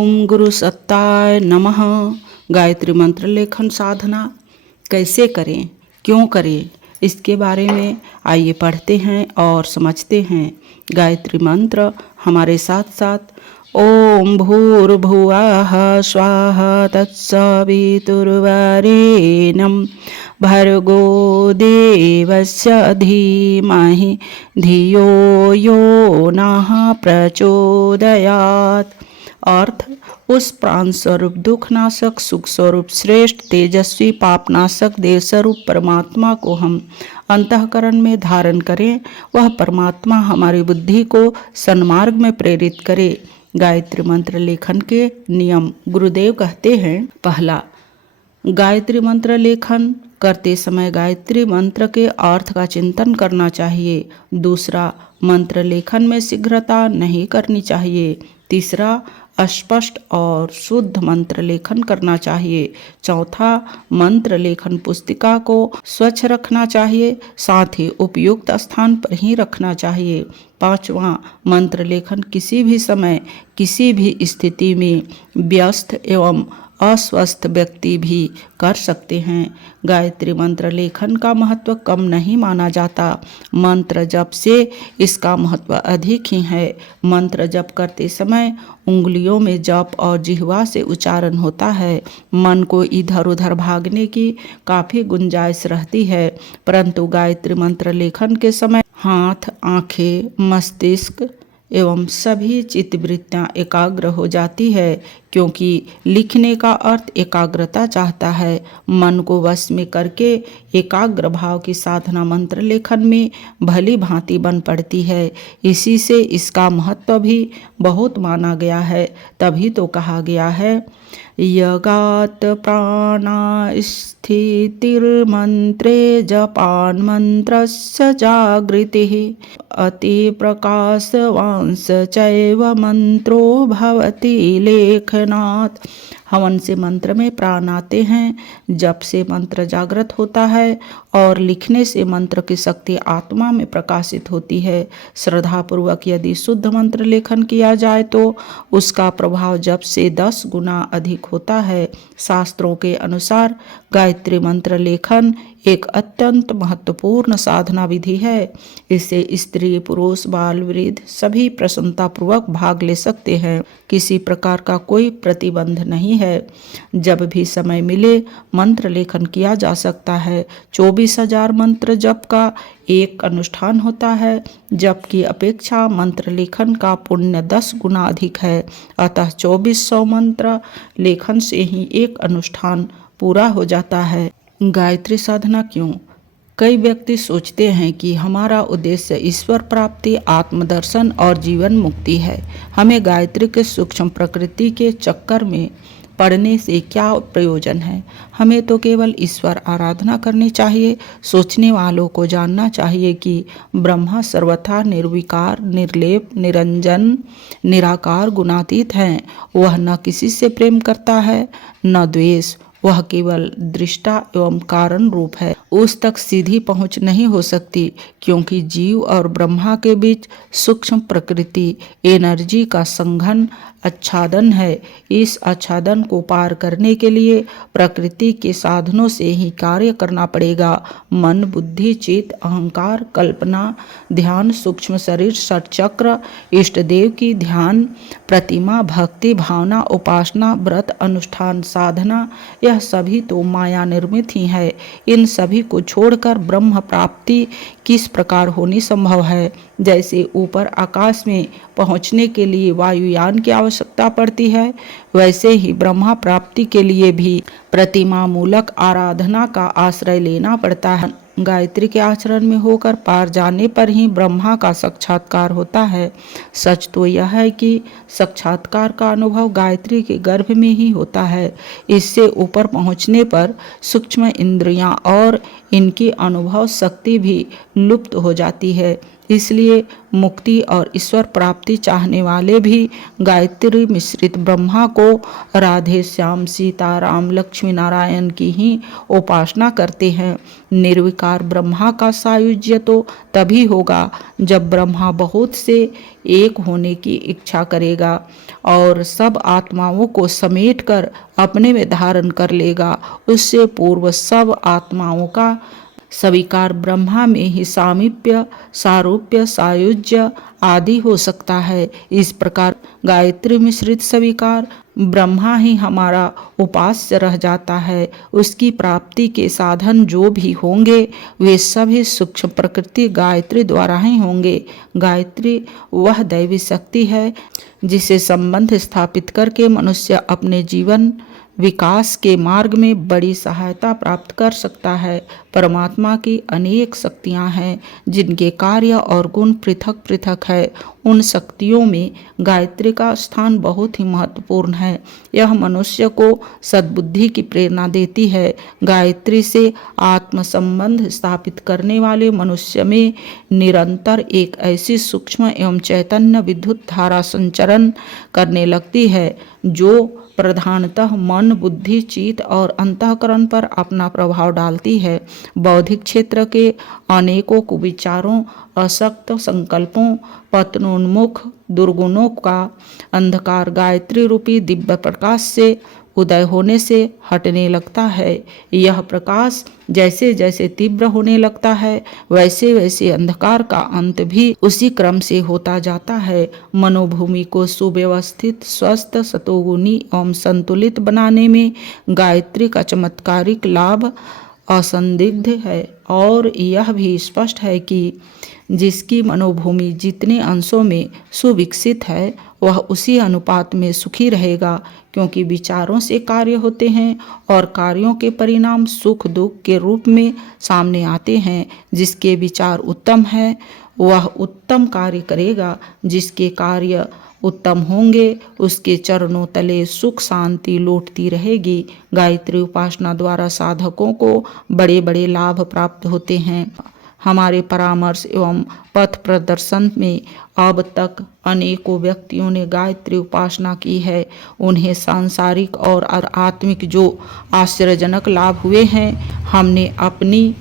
ओम गुरु सत्ताय नमः। गायत्री मंत्र लेखन साधना कैसे करें, क्यों करें, इसके बारे में आइए पढ़ते हैं और समझते हैं। गायत्री मंत्र हमारे साथ साथ ओम भूर्भुवः स्वाहा तत्सवितुर्वरेण्यं भर्गो देवस्य धीमहि धियो यो नः प्रचोदयात्। अर्थ, उस प्राण स्वरूप दुखनाशक सुख स्वरूप श्रेष्ठ तेजस्वी पापनाशक देव स्वरूप परमात्मा को हम अंतःकरण में धारण करें। वह परमात्मा हमारी बुद्धि को सन्मार्ग में प्रेरित करे। गायत्री मंत्र लेखन के नियम गुरुदेव कहते हैं। पहला, गायत्री मंत्र लेखन करते समय गायत्री मंत्र के अर्थ का चिंतन करना चाहिए। दूसरा, मंत्र लेखन में शीघ्रता नहीं करनी चाहिए। तीसरा, स्पष्ट और शुद्ध मंत्र लेखन करना चाहिए। चौथा, मंत्र लेखन पुस्तिका को स्वच्छ रखना चाहिए, साथ ही उपयुक्त स्थान पर ही रखना चाहिए। पांचवा, मंत्र लेखन किसी भी समय किसी भी स्थिति में व्यस्त एवं अस्वस्थ व्यक्ति भी कर सकते हैं। गायत्री मंत्र लेखन का महत्व कम नहीं माना जाता। मंत्र जप से इसका महत्व अधिक ही है। मंत्र जप करते समय उंगलियों में जप और जिह्वा से उच्चारण होता है। मन को इधर उधर भागने की काफ़ी गुंजाइश रहती है, परंतु गायत्री मंत्र लेखन के समय हाथ, आँखें, मस्तिष्क एवं सभी चित्तवृत्तियाँ एकाग्र हो जाती है, क्योंकि लिखने का अर्थ एकाग्रता चाहता है। मन को वश में करके एकाग्र भाव की साधना मंत्र लेखन में भली भांति बन पड़ती है। इसी से इसका महत्व भी बहुत माना गया है। तभी तो कहा गया है, यगात प्राणा स्थितिर्मंत्रे जपान मंत्रस्य जागृतिः अति प्रकाशवांस चैव मंत्रो भवति लेखनात्। हवन से मंत्र में प्राण आते हैं, जप से मंत्र जागृत होता है और लिखने से मंत्र की शक्ति आत्मा में प्रकाशित होती है। श्रद्धापूर्वक यदि शुद्ध मंत्र लेखन किया जाए तो उसका प्रभाव जप से 10 गुना अधिक होता है। शास्त्रों के अनुसार गायत्री मंत्र लेखन एक अत्यंत महत्वपूर्ण साधना विधि है। इसे स्त्री, पुरुष, बाल, वृद्ध सभी प्रसन्नतापूर्वक भाग ले सकते हैं। किसी प्रकार का कोई प्रतिबंध नहीं है। जब भी समय मिले मंत्र लेखन किया जा सकता है। 24,000 मंत्र जप का एक अनुष्ठान होता है। जप की अपेक्षा मंत्र लेखन का पुण्य 10 गुना अधिक है। अतः 2400 मंत्र लेखन से ही एक अनुष्ठान पूरा हो जाता है। गायत्री साधना क्यों? कई व्यक्ति सोचते हैं कि हमारा उद्देश्य ईश्वर प्राप्ति, आत्मदर्शन और जीवन मुक्ति है। हमें गायत्री के सूक्ष्म प्रकृति के चक्कर में पढ़ने से क्या प्रयोजन है? हमें तो केवल ईश्वर आराधना करनी चाहिए। सोचने वालों को जानना चाहिए कि ब्रह्मा सर्वथा निर्विकार, निर्लेप, निरंजन, निराकार, गुणातीत हैं। वह न किसी से प्रेम करता है न द्वेष। वह केवल दृष्टा एवं कारण रूप है। उस तक सीधी पहुंच नहीं हो सकती, क्योंकि जीव और ब्रह्मा के बीच सूक्ष्म प्रकृति एनर्जी का संघन आच्छादन है। इस आच्छादन को पार करने के लिए प्रकृति के साधनों से ही कार्य करना पड़ेगा। मन, बुद्धि, चित्त, अहंकार, कल्पना, ध्यान, सूक्ष्म शरीर, षटचक्र, इष्ट देव की ध्यान, प्रतिमा, भक्ति, भावना, उपासना, व्रत, अनुष्ठान, साधना, यह सभी तो माया निर्मित ही है। इन सभी को छोड़कर ब्रह्म प्राप्ति किस प्रकार होनी संभव है? जैसे ऊपर आकाश में पहुंचने के लिए वायुयान की आवश्यकता पड़ती है, वैसे ही ब्रह्मा प्राप्ति के लिए भी प्रतिमा मूलक आराधना का आश्रय लेना पड़ता है। गायत्री के आचरण में होकर पार जाने पर ही ब्रह्मा का साक्षात्कार होता है। सच तो यह है कि साक्षात्कार का अनुभव गायत्री के गर्भ में ही होता है। इससे ऊपर पहुंचने पर सूक्ष्म इंद्रियां और इनकी अनुभव शक्ति भी लुप्त हो जाती है। इसलिए मुक्ति और ईश्वर प्राप्ति चाहने वाले भी गायत्री मिश्रित ब्रह्मा को राधे श्याम सीताराम लक्ष्मी नारायण की ही उपासना करते हैं। निर्विकार ब्रह्मा का सायुज्य तो तभी होगा जब ब्रह्मा बहुत से एक होने की इच्छा करेगा और सब आत्माओं को समेटकर अपने में धारण कर लेगा। उससे पूर्व सब आत्माओं का स्वीकार ब्रह्मा में ही सामीप्य सारूप्य सायुज्य आदि हो सकता है। इस प्रकार गायत्री मिश्रित स्वीकार ब्रह्मा ही हमारा उपास्य रह जाता है। उसकी प्राप्ति के साधन जो भी होंगे वे सभी सूक्ष्म प्रकृति गायत्री द्वारा ही होंगे। गायत्री वह दैवी शक्ति है जिसे संबंध स्थापित करके मनुष्य अपने जीवन विकास के मार्ग में बड़ी सहायता प्राप्त कर सकता है। परमात्मा की अनेक शक्तियां हैं जिनके कार्य और गुण पृथक पृथक है। उन शक्तियों में गायत्री का स्थान बहुत ही महत्वपूर्ण है। यह मनुष्य को सद्बुद्धि की प्रेरणा देती है। गायत्री से आत्म संबंध स्थापित करने वाले मनुष्य में निरंतर एक ऐसी सूक्ष्म एवं चैतन्य विद्युत धारा संचरण करने लगती है जो प्रधानतः मन बुद्धि चित्त और अंतःकरण पर अपना प्रभाव डालती है। बौद्धिक क्षेत्र के अनेकों कुविचारों असक्त संकल्पों पतनोन्मुख दुर्गुणों का अंधकार गायत्री रूपी दिव्य प्रकाश से उदय होने से हटने लगता है। यह प्रकाश जैसे जैसे तीव्र होने लगता है वैसे वैसे अंधकार का अंत भी उसी क्रम से होता जाता है। मनोभूमि को सुव्यवस्थित स्वस्थ सतोगुणी एवं संतुलित बनाने में गायत्री का चमत्कारिक लाभ असंदिग्ध है। और यह भी स्पष्ट है कि जिसकी मनोभूमि जितने अंशों में सुविकसित है वह उसी अनुपात में सुखी रहेगा, क्योंकि विचारों से कार्य होते हैं और कार्यों के परिणाम सुख दुख के रूप में सामने आते हैं। जिसके विचार उत्तम है वह उत्तम कार्य करेगा। जिसके कार्य उत्तम होंगे उसके चरणों तले सुख शांति लौटती रहेगी। गायत्री उपासना द्वारा साधकों को बड़े बड़े लाभ प्राप्त होते हैं। हमारे परामर्श एवं पथ प्रदर्शन में अब तक अनेकों व्यक्तियों ने गायत्री उपासना की है। उन्हें सांसारिक और आत्मिक जो आश्चर्यजनक लाभ हुए हैं हमने अपनी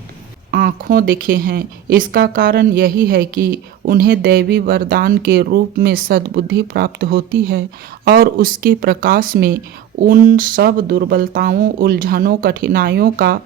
आँखों देखे हैं। इसका कारण यही है कि उन्हें दैवी वरदान के रूप में सद्बुद्धि प्राप्त होती है और उसके प्रकाश में उन सब दुर्बलताओं उलझनों कठिनाइयों का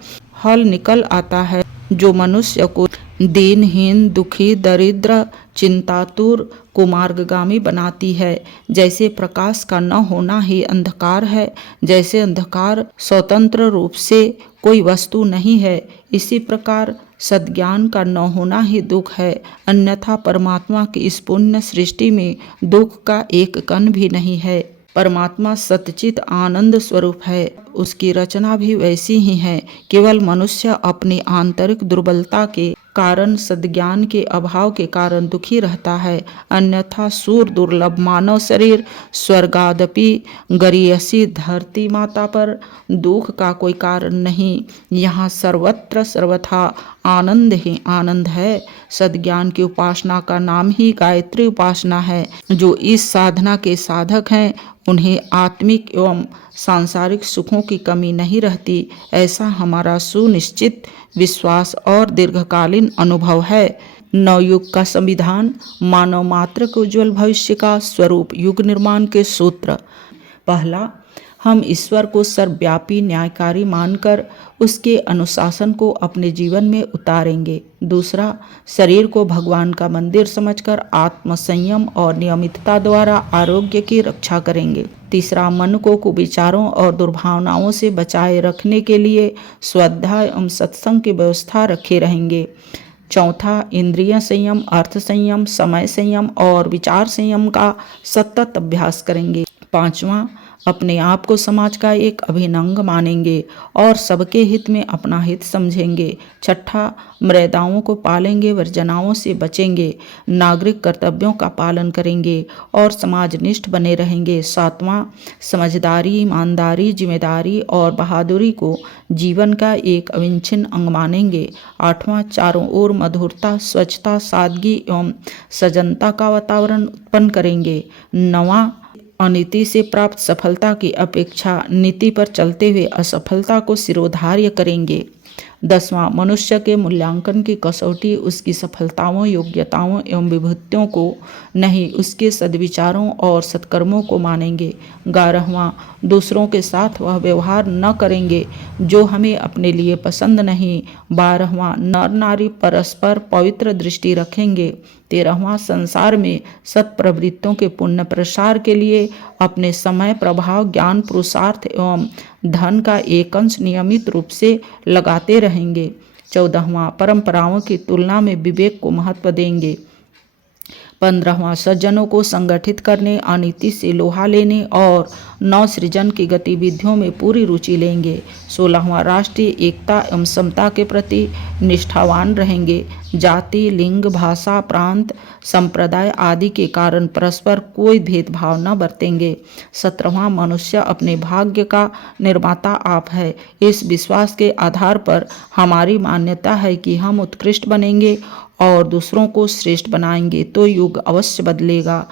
हल निकल आता है जो मनुष्य को दीनहीन दुखी दरिद्र चिंतातुर कुमार्गगामी बनाती है। जैसे प्रकाश का न होना ही अंधकार है, जैसे अंधकार स्वतंत्र रूप से कोई वस्तु नहीं है, इसी प्रकार सद्ज्ञान का न होना ही दुख है। अन्यथा परमात्मा की इस पुण्य सृष्टि में दुख का एक कण भी नहीं है। परमात्मा सच्चित आनंद स्वरूप है। उसकी रचना भी वैसी ही है। केवल मनुष्य अपनी आंतरिक दुर्बलता के कारण सद्ज्ञान के अभाव के कारण दुखी रहता है। अन्यथा सूर दुर्लभ मानव शरीर स्वर्गादपि गरीयसी धरती माता पर दुख का कोई कारण नहीं। यहाँ सर्वत्र सर्वथा आनंद ही आनंद है। सद्ज्ञान की उपासना का नाम ही गायत्री उपासना है। जो इस साधना के साधक हैं उन्हें आत्मिक एवं सांसारिक सुखों की कमी नहीं रहती, ऐसा हमारा सुनिश्चित विश्वास और दीर्घकालीन अनुभव है। नवयुग का संविधान मानव मात्र के उज्जवल भविष्य का स्वरूप युग निर्माण के सूत्र। पहला, हम ईश्वर को सर्वव्यापी न्यायकारी मानकर उसके अनुशासन को अपने जीवन में उतारेंगे। दूसरा, शरीर को भगवान का मंदिर समझकर आत्म संयम और नियमितता द्वारा आरोग्य की रक्षा करेंगे। तीसरा, मन को कुविचारों और दुर्भावनाओं से बचाए रखने के लिए श्रद्धा एवं सत्संग की व्यवस्था रखे रहेंगे। चौथा, इंद्रिय संयम अर्थ संयम समय संयम और विचार संयम का सतत अभ्यास करेंगे। पांचवा, अपने आप को समाज का एक अभिन्न अंग मानेंगे और सबके हित में अपना हित समझेंगे। छठा, मर्यादाओं को पालेंगे, वर्जनाओं से बचेंगे, नागरिक कर्तव्यों का पालन करेंगे और समाजनिष्ठ बने रहेंगे। सातवां, समझदारी, ईमानदारी, जिम्मेदारी और बहादुरी को जीवन का एक अविच्छिन्न अंग मानेंगे। आठवां, चारों ओर मधुरता, स्वच्छता, सादगी एवं सजनता का वातावरण उत्पन्न करेंगे। नवां, अनीति से प्राप्त सफलता की अपेक्षा नीति पर चलते हुए असफलता को शिरोधार्य करेंगे। 10वां, मनुष्य के मूल्यांकन की कसौटी उसकी सफलताओं, योग्यताओं एवं विभूतियों को नहीं, उसके सद्विचारों और सत्कर्मों को मानेंगे। 11वां, दूसरों के साथ वह व्यवहार न करेंगे जो हमें अपने लिए पसंद नहीं। 12वां, नर नारी परस्पर पवित्र दृष्टि रखेंगे। 13वां, संसार में सत्प्रवृत्तियों के पुण्य प्रसार के लिए अपने समय, प्रभाव, ज्ञान, पुरुषार्थ एवं धन का एक अंश नियमित रूप से लगाते रहेंगे। 14वां, परंपराओं की तुलना में विवेक को महत्व देंगे। 15वां, सज्जनों को संगठित करने, अनीति से लोहा लेने और नव सृजन की गतिविधियों में पूरी रुचि लेंगे। 16वां, राष्ट्रीय एकता एवं समता के प्रति निष्ठावान रहेंगे। जाति, लिंग, भाषा, प्रांत, संप्रदाय आदि के कारण परस्पर कोई भेदभाव न बरतेंगे। 17वां, मनुष्य अपने भाग्य का निर्माता आप है। इस विश्वास के आधार पर हमारी मान्यता है कि हम उत्कृष्ट बनेंगे और दूसरों को श्रेष्ठ बनाएंगे तो युग अवश्य बदलेगा।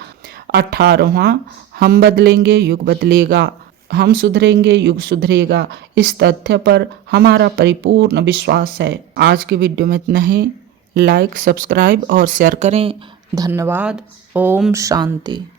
18वां, हम बदलेंगे, युग बदलेगा, हम सुधरेंगे, युग सुधरेगा। इस तथ्य पर हमारा परिपूर्ण विश्वास है। आज के वीडियो में इतना ही। लाइक, सब्सक्राइब और शेयर करें। धन्यवाद। ओम शांति।